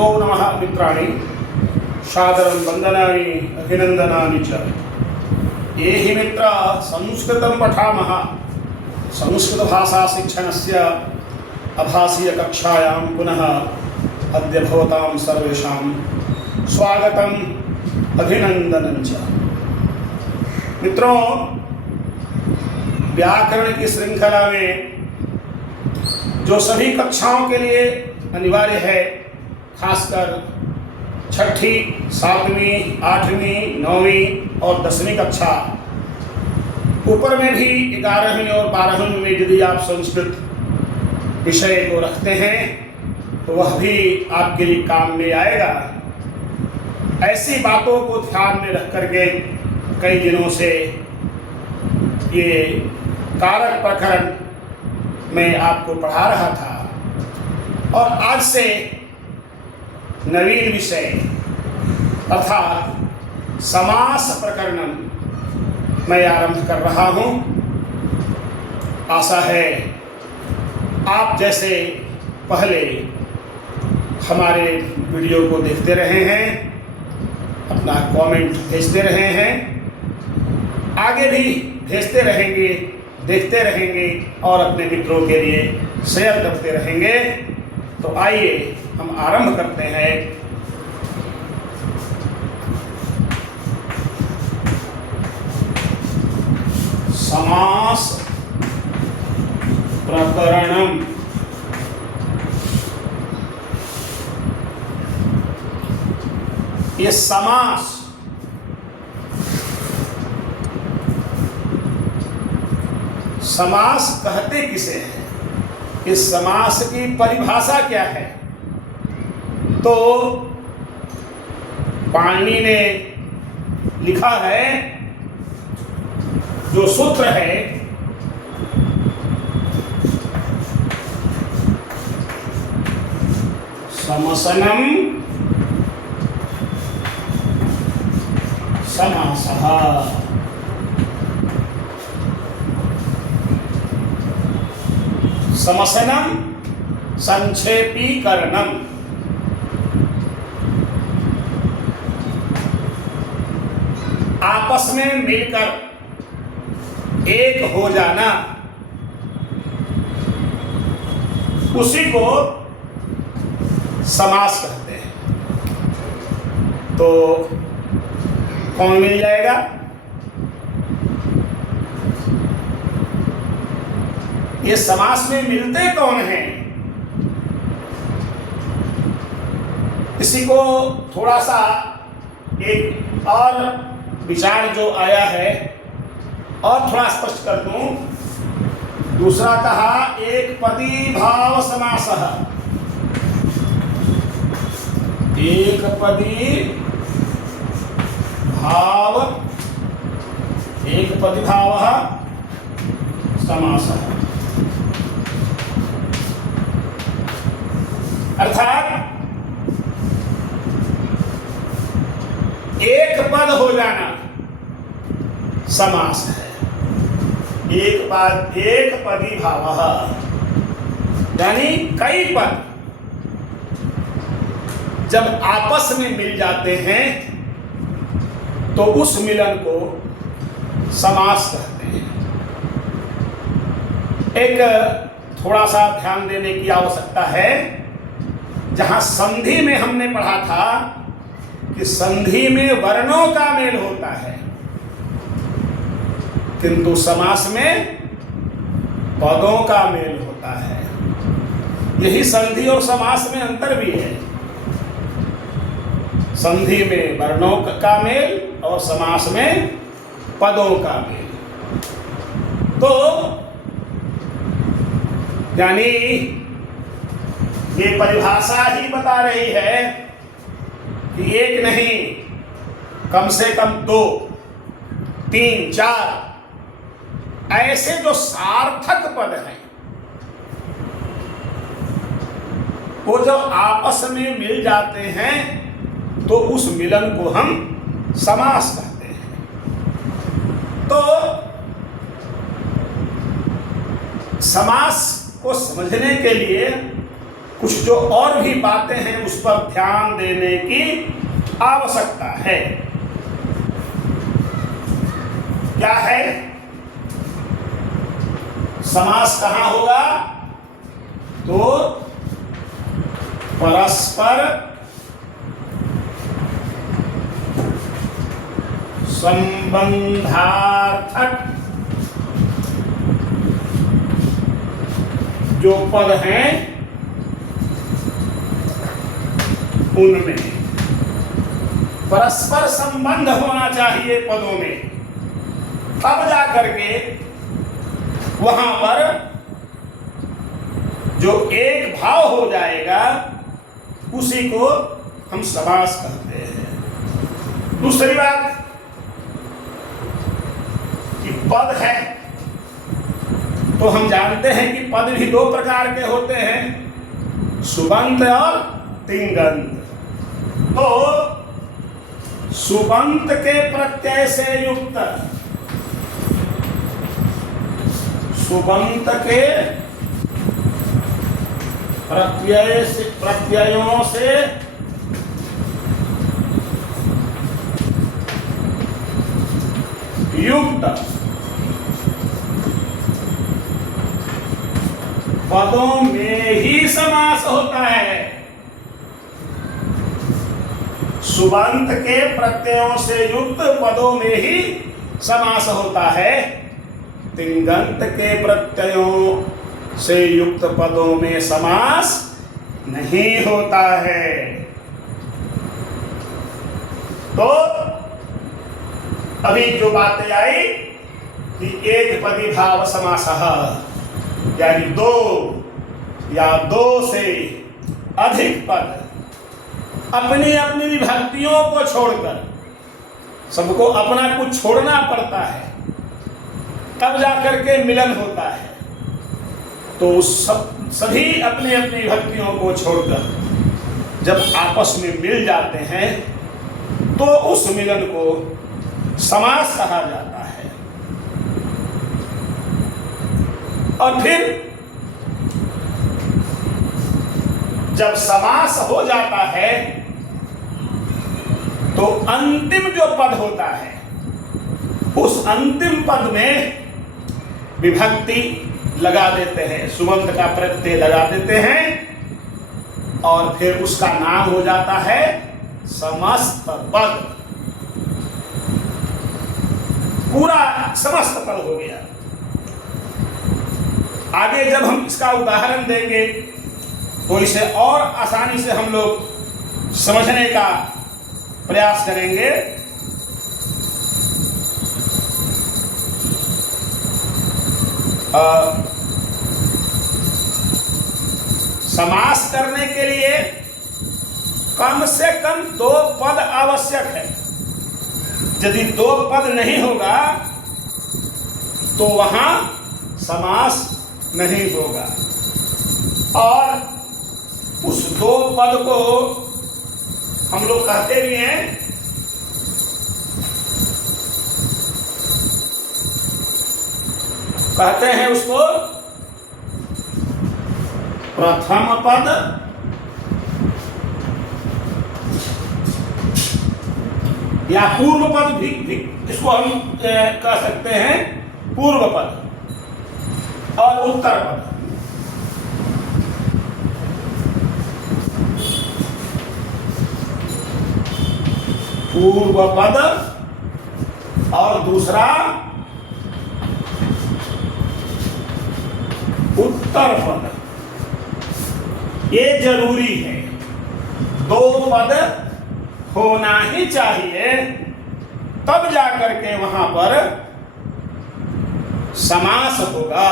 नमो नमः मित्राणि सादरं वन्दनानि अभिनन्दनानि च। ये हि मित्रा संस्कृतं पठामः संस्कृतभाषा शिक्षणस्य आभासीयकक्षायां पुनः अद्य भवतां सर्वेषां स्वागतम् अभिनन्दनं च। मित्रों, व्याकरण की श्रृंखला में जो सभी कक्षाओं के लिए अनिवार्य है, खासकर छठी, सातवीं, आठवीं, नौवीं और 10वीं कक्षा, ऊपर में भी 11वीं और 12वीं में यदि आप संस्कृत विषय को रखते हैं तो वह भी आपके लिए काम में आएगा। ऐसी बातों को ध्यान में रख करके कई दिनों से ये कारक प्रकरण मैं आपको पढ़ा रहा था और आज से नवीन विषय अर्थात समास प्रकरणम मैं आरंभ कर रहा हूँ। आशा है आप जैसे पहले हमारे वीडियो को देखते रहे हैं, अपना कमेंट भेजते रहे हैं, आगे भी भेजते रहेंगे, देखते रहेंगे और अपने मित्रों के लिए शेयर करते रहेंगे। तो आइए हम आरंभ करते हैं। समास प्रकरणम। ये समास कहते किसे हैं? इस समास की परिभाषा क्या है? तो पाणिनि ने लिखा है, जो सूत्र है समसनम समासः। समसनम संक्षेपीकरणम। आपस में मिलकर एक हो जाना, उसी को समास कहते हैं। तो कौन मिल जाएगा? ये समास में मिलते कौन हैं? इसी को थोड़ा सा एक और विचार जो आया है और थोड़ा स्पष्ट कर दूं। दूसरा कहा एक पदी भाव समासः। एक पदी भाव, एक पदी भावः समासः। अर्थात एक पद हो जाना समास है। एक पदी भावः यानी कई पद जब आपस में मिल जाते हैं तो उस मिलन को समास कहते हैं। एक थोड़ा सा ध्यान देने की आवश्यकता है। जहां संधि में हमने पढ़ा था कि संधि में वर्णों का मेल होता है, किंतु समास में पदों का मेल होता है। यही संधि और समास में अंतर भी है। संधि में वर्णों का मेल और समास में पदों का मेल। तो यानी ये परिभाषा ही बता रही है कि एक नहीं, कम से कम 2, 3, 4 ऐसे जो सार्थक पद हैं, वो जब आपस में मिल जाते हैं तो उस मिलन को हम समास कहते हैं। तो समास को समझने के लिए कुछ जो और भी बातें हैं उस पर ध्यान देने की आवश्यकता है। क्या है? समास कहाँ होगा? तो परस्पर संबंधार्थक जो पद हैं उनमें परस्पर संबंध होना चाहिए पदों में, तब जा करके वहां पर जो एक भाव हो जाएगा उसी को हम समास कहते हैं। दूसरी बात कि पद है तो हम जानते हैं कि पद भी दो प्रकार के होते हैं, सुबंत और तिंगंत। तो सुबंत के प्रत्यय से युक्त, सुबंत के प्रत्ययों से युक्त पदों में ही समास होता है। सुबंत के प्रत्ययों से युक्त पदों में ही समास होता है, तिंगंत के प्रत्ययों से युक्त पदों में समास नहीं होता है। तो अभी जो बातें आई कि एक पदी भाव समासः, यानी दो या दो से अधिक पद अपनी अपनी विभक्तियों को छोड़कर, सबको अपना कुछ छोड़ना पड़ता है तब जाकर के मिलन होता है। तो सभी अपनी अपनी विभक्तियों को छोड़कर जब आपस में मिल जाते हैं तो उस मिलन को समास कहा जाता है। और फिर जब समास हो जाता है तो अंतिम जो पद होता है उस अंतिम पद में विभक्ति लगा देते हैं, सुबंत का प्रत्यय लगा देते हैं और फिर उसका नाम हो जाता है समस्त पद। पूरा समस्त पद हो गया। आगे जब हम इसका उदाहरण देंगे तो इसे और आसानी से हम लोग समझने का प्रयास करेंगे। समास करने के लिए कम से कम दो पद आवश्यक है। यदि दो पद नहीं होगा तो वहां समास नहीं होगा। और उस दो पद को हम लोग कहते भी हैं उसको प्रथम पद या पूर्व पद भी इसको हम कह सकते हैं, पूर्व पद और उत्तर पद। पूर्व पद और दूसरा उत्तर पद, ये जरूरी है। दो पद होना ही चाहिए तब जाकर के वहां पर समास होगा।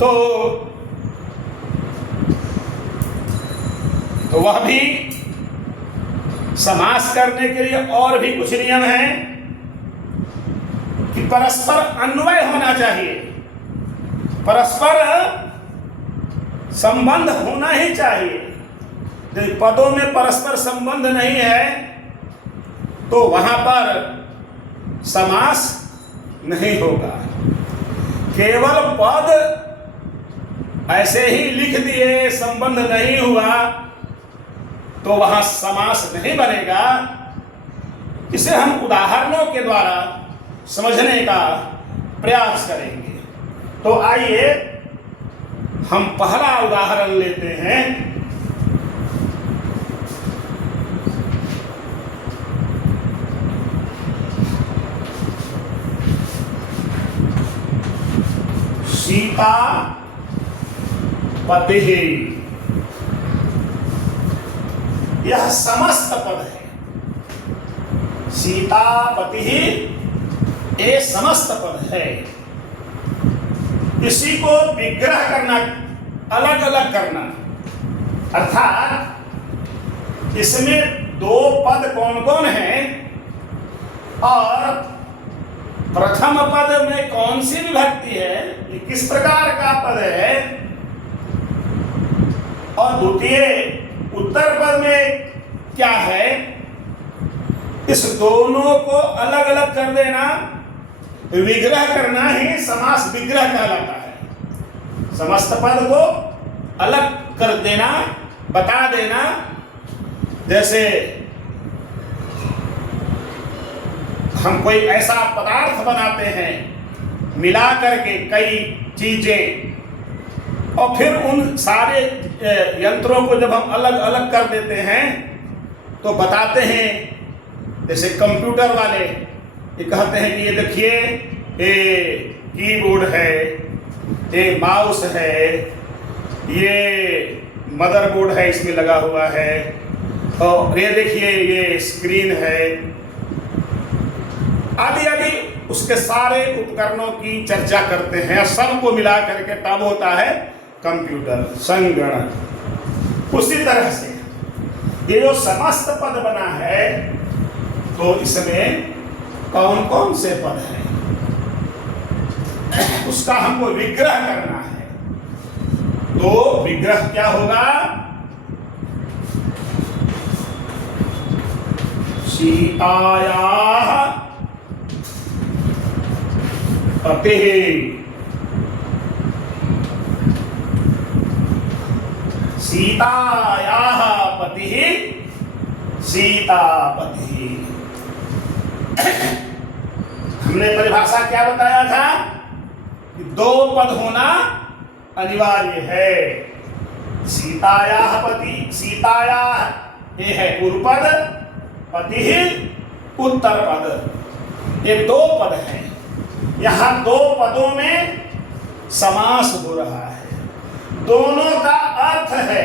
तो वह भी समास करने के लिए और भी कुछ नियम हैं कि परस्पर अन्वय होना चाहिए, परस्पर संबंध होना ही चाहिए। यदि पदों में परस्पर संबंध नहीं है तो वहां पर समास नहीं होगा। केवल पद ऐसे ही लिख दिए, संबंध नहीं हुआ, तो वहां समास नहीं बनेगा। इसे हम उदाहरणों के द्वारा समझने का प्रयास करेंगे। तो आइए हम पहला उदाहरण लेते हैं। सीता पति, यह समस्त पद है। सीता पति ये समस्त पद है। इसी को विग्रह करना, अलग अलग करना, अर्थात इसमें दो पद कौन कौन हैं और प्रथम पद में कौन सी विभक्ति है, ये किस प्रकार का पद है, और द्वितीय उत्तर पद में क्या है, इस दोनों को अलग अलग कर देना, विग्रह करना ही समास विग्रह कहलाता है। समस्त पद को अलग कर देना, बता देना। जैसे हम कोई ऐसा पदार्थ बनाते हैं, मिला करके कई चीजें, और फिर उन सारे यंत्रों को जब हम अलग अलग कर देते हैं तो बताते हैं। जैसे कंप्यूटर वाले ये कहते हैं कि ये देखिए, ये कीबोर्ड है, ये माउस है, ये मदरबोर्ड है, इसमें लगा हुआ है, और ये देखिए ये स्क्रीन है, आदि आदि उसके सारे उपकरणों की चर्चा करते हैं। सबको मिला करके तब होता है कंप्यूटर, संगणक। उसी तरह से ये जो समस्त पद बना है, तो इसमें कौन कौन से पद हैं, उसका हमको विग्रह करना है। तो विग्रह क्या होगा? सीतायाः पतिः, सीतायाः पतिः सीतापति। हमने परिभाषा क्या बताया था कि दो पद होना अनिवार्य है। सीतायाः पति, सीतायाः ये है पूर्व पद, पति उत्तर पद, ये दो पद हैं। यहाँ दो पदों में समास हो रहा है, दोनों का अर्थ है,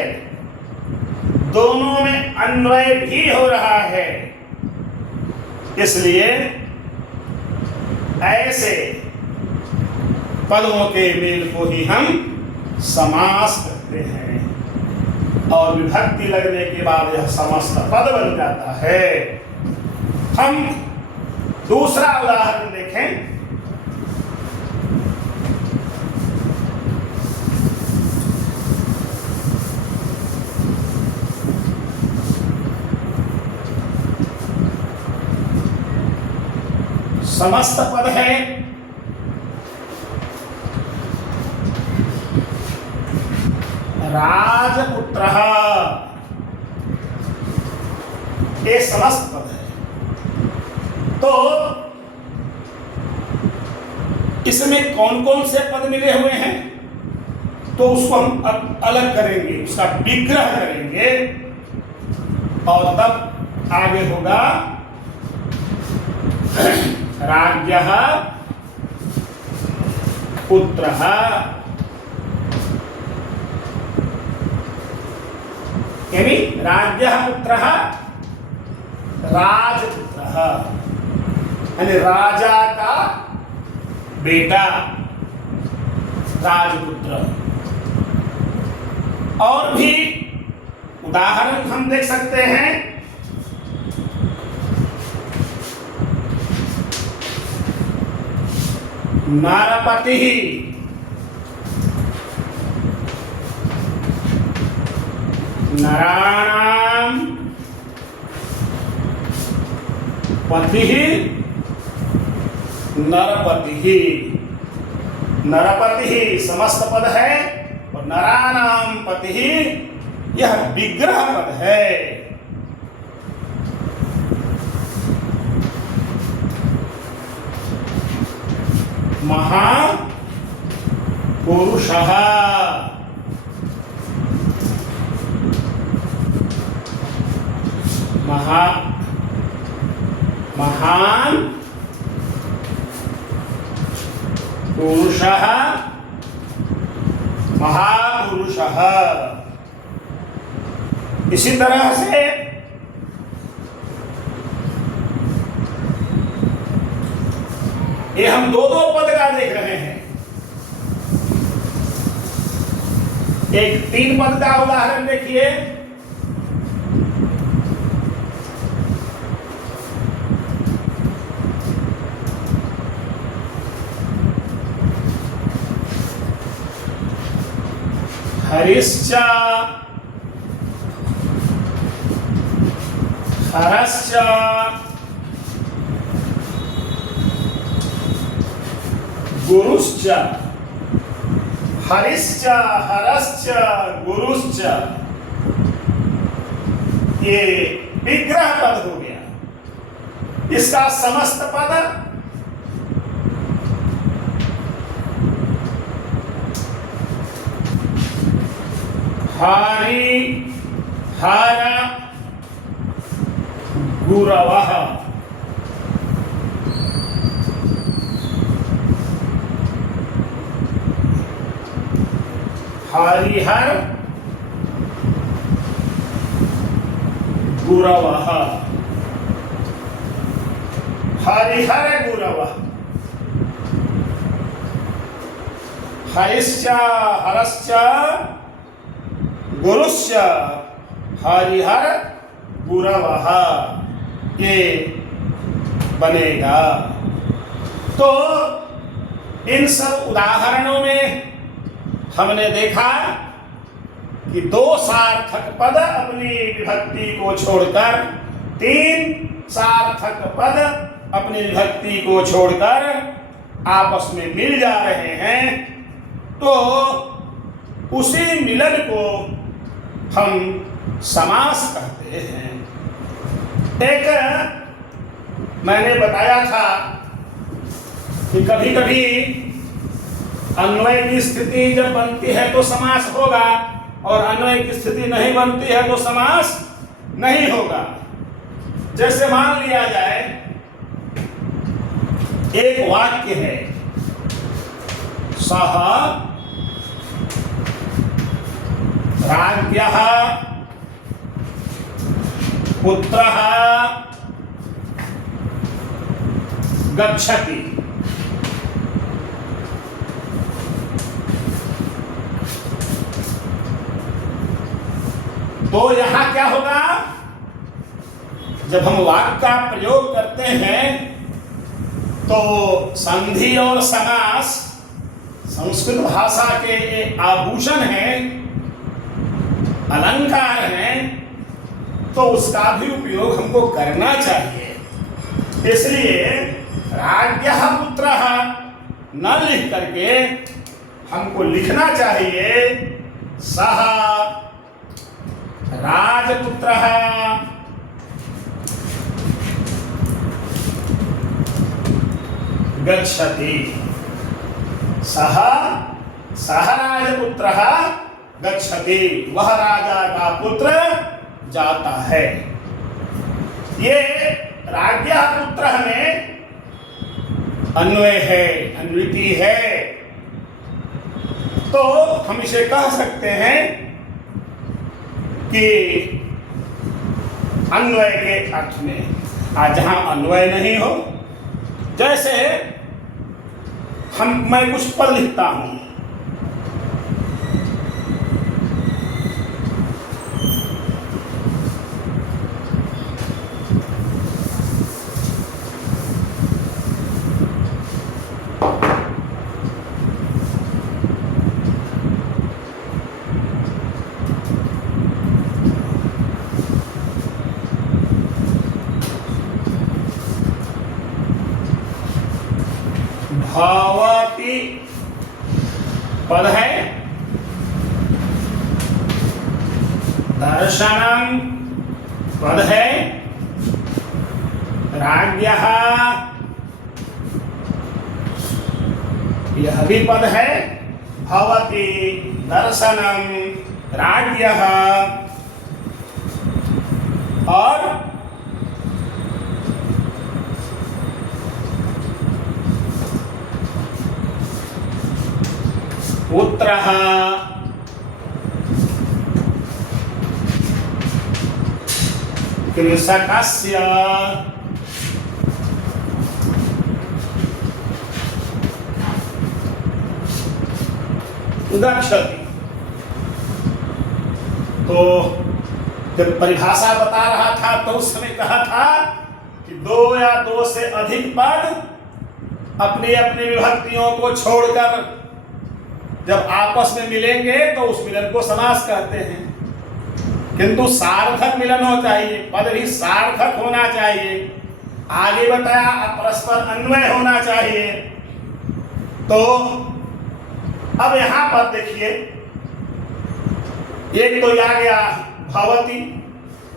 दोनों में अन्वय भी हो रहा है। इसलिए ऐसे पदों के मेल को ही हम समास कहते हैं, और विभक्ति लगने के बाद यह समस्त पद बन जाता है। हम दूसरा उदाहरण देखें। समस्त पद है राजपुत्रः, ये समस्त पद है। तो इसमें कौन कौन से पद मिले हुए हैं, तो उसको हम अलग करेंगे, उसका विग्रह करेंगे, और तब आगे होगा राज्यः पुत्रः, यानी राज्यः पुत्रः राजपुत्रः, यानी राजा का बेटा राजपुत्र। और भी उदाहरण हम देख सकते हैं। नरपति, नराणां पतिः नरपतिः, नरपतिः समस्त पद है, और नरानाम पति, यह विग्रह पद है। महापुरुषः, महान पुरुषः, महापुरुषः। इसी तरह से ये हम दो दो पद का देख रहे हैं। एक 3 पद का उदाहरण देखिए। हरिश्च हरश्च गुरुश्च, हरिश्च हरश्च गुरुश्च, ये विग्रह पद हो गया। इसका समस्त पद हरि हर गुरवः, हरिहर गुरवः, हरिहर गुरवः, हरिश्च हरश्च गुरुश्च हरिहर गुरवः, ये बनेगा। तो इन सब उदाहरणों में हमने देखा कि 2 सार्थक पद अपनी विभक्ति को छोड़कर, 3 सार्थक पद अपनी विभक्ति को छोड़कर आपस में मिल जा रहे हैं। तो उसी मिलन को हम समास कहते हैं। एक मैंने बताया था कि कभी कभी अन्वय की स्थिति जब बनती है तो समास होगा, और अन्वय की स्थिति नहीं बनती है तो समास नहीं होगा। जैसे मान लिया जाए एक वाक्य है, सह राज्ञः पुत्रः गच्छति। तो यहां क्या होगा, जब हम वाक्य का प्रयोग करते हैं तो संधि और समास संस्कृत भाषा के आभूषण हैं, अलंकार हैं, तो उसका भी उपयोग हमको करना चाहिए। इसलिए राज्ञः पुत्रः न लिख करके हमको लिखना चाहिए सह राजपुत्रः गच्छति। सह राजपुत्रः गच्छति, वह राजा का पुत्र जाता है। ये राज्ञः पुत्रः में अन्वय है, अन्विति है। तो हम इसे कह सकते हैं कि अन्वय के अर्थ में, आज जहां अन्वय नहीं हो, जैसे मैं कुछ पद लिखता हूं, भवति दर्शनम पद है, राज्ञः यह भी पद है, भवति दर्शनम राज्ञः, और पुत्रः कृषकस्य गच्छति। तो जब परिभाषा बता रहा था तो उस समय कहा था कि दो या दो से अधिक पद अपनी अपनी विभक्तियों को छोड़कर जब आपस में मिलेंगे तो उस मिलन को समास कहते हैं, किंतु सार्थक मिलन हो चाहिए, पद भी सार्थक होना चाहिए। आगे बताया परस्पर अन्वय होना चाहिए। तो अब यहां पर देखिए, एक तो आ गया भवति,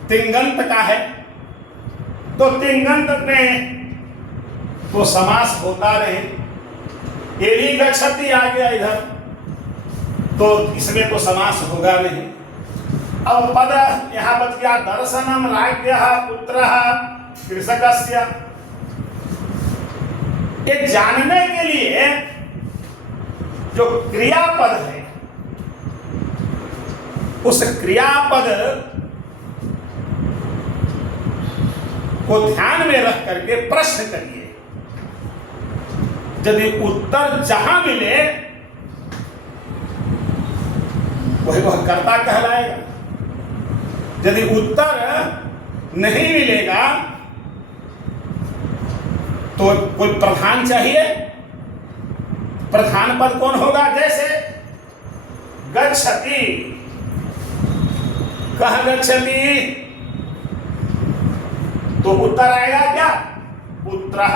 तिंगंत का है, तो तिंगंत में तो समास होता रहे। ये भी गच्छति आ गया इधर, तो इसमें तो समास होगा नहीं। अब पद यहां बच गया दर्शनम राज्ञः पुत्रः कृषकस्य। ये जानने के लिए जो क्रियापद है, उस क्रियापद को ध्यान में रख करके प्रश्न करिए। यदि उत्तर जहां मिले वही वह कर्ता कहलाएगा। यदि उत्तर नहीं मिलेगा तो कोई प्रधान चाहिए। प्रधान पद कौन होगा? जैसे गच्छति, कह गच्छति, तो उत्तर आएगा क्या? पुत्रः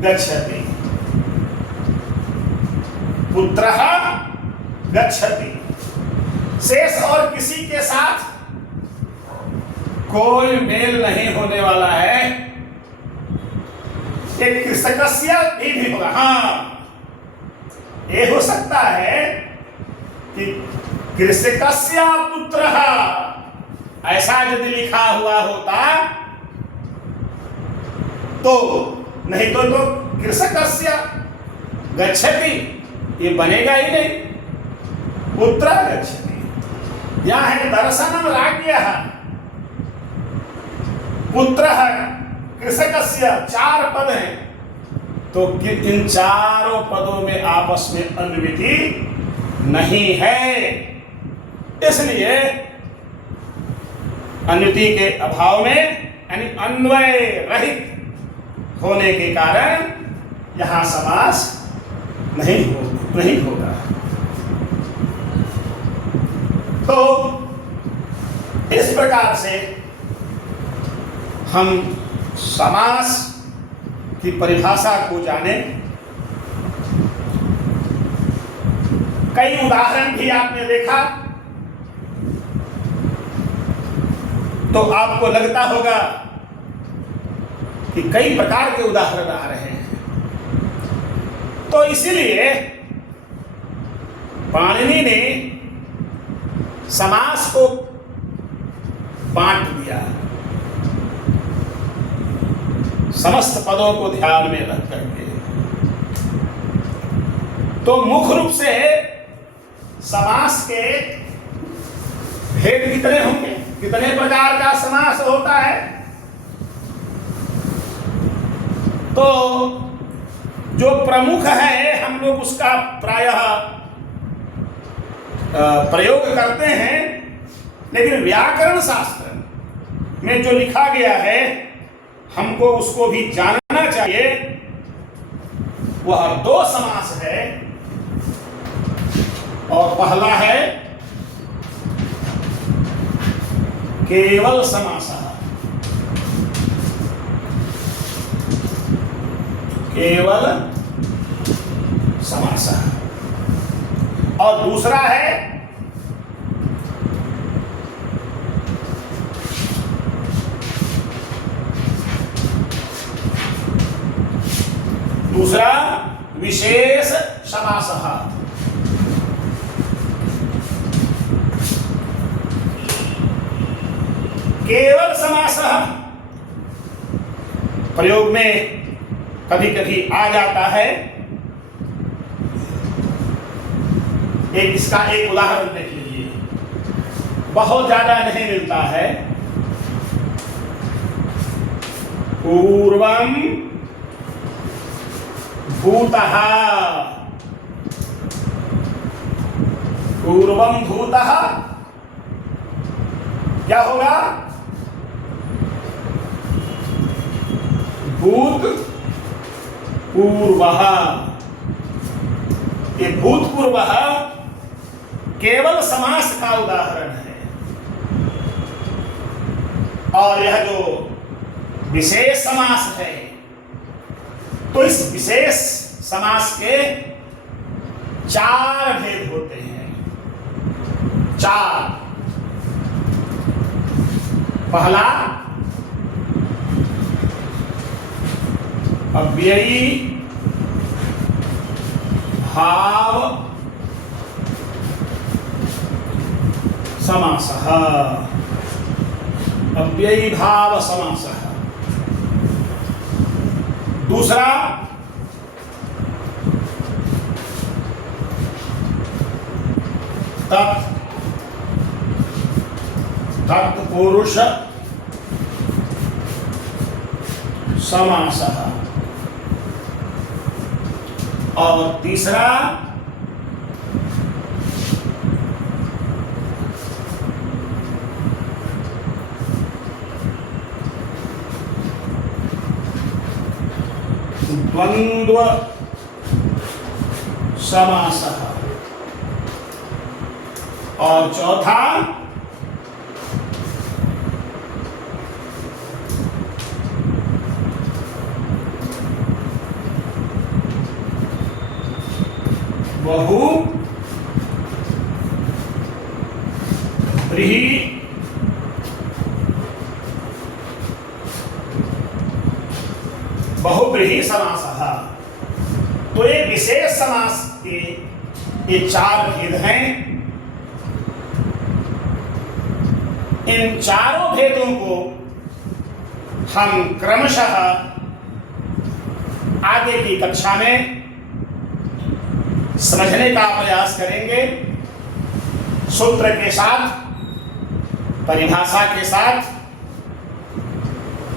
गच्छति, पुत्रः गच्छति। शेष और किसी के साथ कोई मेल नहीं होने वाला है। एक कृषकस्य भी होगा। हाँ, ये हो सकता है कि कृषकस्य पुत्रः, ऐसा यदि लिखा हुआ होता तो, नहीं तो कृषकस्य गच्छति, ये बनेगा ही नहीं। पुत्रः गच्छति। यहाँ है दर्शनम राज्ञः पुत्रः कृषकस्य, चार पद हैं, तो इन चारों पदों में आपस में अन्विति नहीं है। इसलिए अन्विति के अभाव में, यानी अन्वय रहित होने के कारण यहां समास नहीं होगा। तो इस प्रकार से हम समास की परिभाषा को जाने। कई उदाहरण भी आपने देखा तो आपको लगता होगा कि कई प्रकार के उदाहरण आ रहे हैं। तो इसीलिए पाणिनि ने समास को बांट दिया, समस्त पदों को ध्यान में रख करके। तो मुख्य रूप से समास के भेद कितने होंगे, कितने प्रकार का समास होता है? तो जो प्रमुख है हम लोग उसका प्रायः प्रयोग करते हैं, लेकिन व्याकरण शास्त्र में जो लिखा गया है हमको उसको भी जानना चाहिए। वह दो समास है, और पहला है केवल समासः, केवल समासः, और दूसरा है विशेष समासः। केवल समासः प्रयोग में कभी कभी आ जाता है। इसका एक उदाहरण देख लीजिए, बहुत ज्यादा नहीं मिलता है। पूर्वं भूतः, पूर्वं भूतः क्या होगा? भूत पूर्वः। ये भूतपूर्वः केवल समास का उदाहरण है। और यह जो विशेष समास है, तो इस विशेष समास के 4 भेद होते हैं। 4। पहला अव्ययी भाव समासः। अव्ययी भाव समासः। दूसरा तत्पुरुष समासः। और तीसरा द्वंद्व समासः। और चौथा बहुब्रीहि समासः। तो ये विशेष समास के ये 4 भेद हैं। इन चारों भेदों को हम क्रमशः आगे की कक्षा में समझने का प्रयास करेंगे, सूत्र के साथ, परिभाषा के साथ।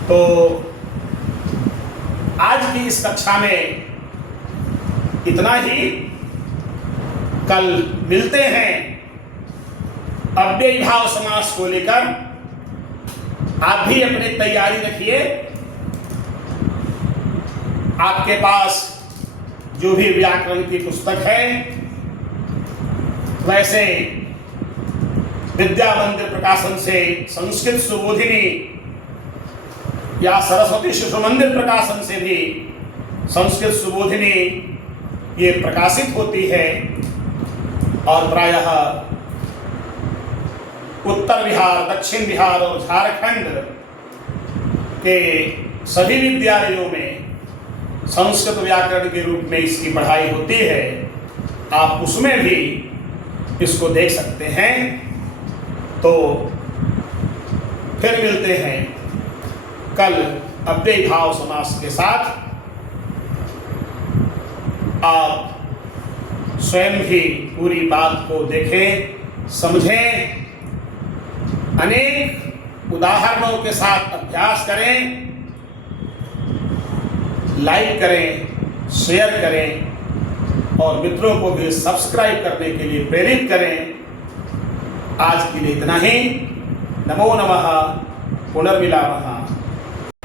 तो आज की इस कक्षा में इतना ही। कल मिलते हैं अव्ययी भाव समास को लेकर। आप भी अपनी तैयारी रखिए। आपके पास जो भी व्याकरण की पुस्तक है, वैसे विद्या मंदिर प्रकाशन से संस्कृत सुबोधिनी या सरस्वती शिशु मंदिर प्रकाशन से भी संस्कृत सुबोधिनी ये प्रकाशित होती है। और प्रायः उत्तर बिहार, दक्षिण बिहार और झारखंड के सभी विद्यालयों में संस्कृत व्याकरण के रूप में इसकी पढ़ाई होती है। आप उसमें भी इसको देख सकते हैं। तो फिर मिलते हैं कल अव्ययी भाव समास के साथ। आप स्वयं भी पूरी बात को देखें, समझें, अनेक उदाहरणों के साथ अभ्यास करें, लाइक करें, शेयर करें और मित्रों को भी सब्सक्राइब करने के लिए प्रेरित करें। आज के लिए इतना ही। नमो नमः। पुनर्मिलामः।